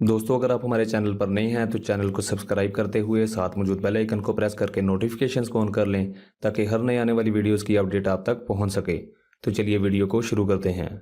दोस्तों, अगर आप हमारे चैनल पर नए हैं तो चैनल को सब्सक्राइब करते हुए साथ मौजूद बेल आइकन को प्रेस करके नोटिफिकेशंस को ऑन कर लें ताकि हर नई आने वाली वीडियोस की अपडेट आप तक पहुंच सके। तो चलिए वीडियो को शुरू करते हैं।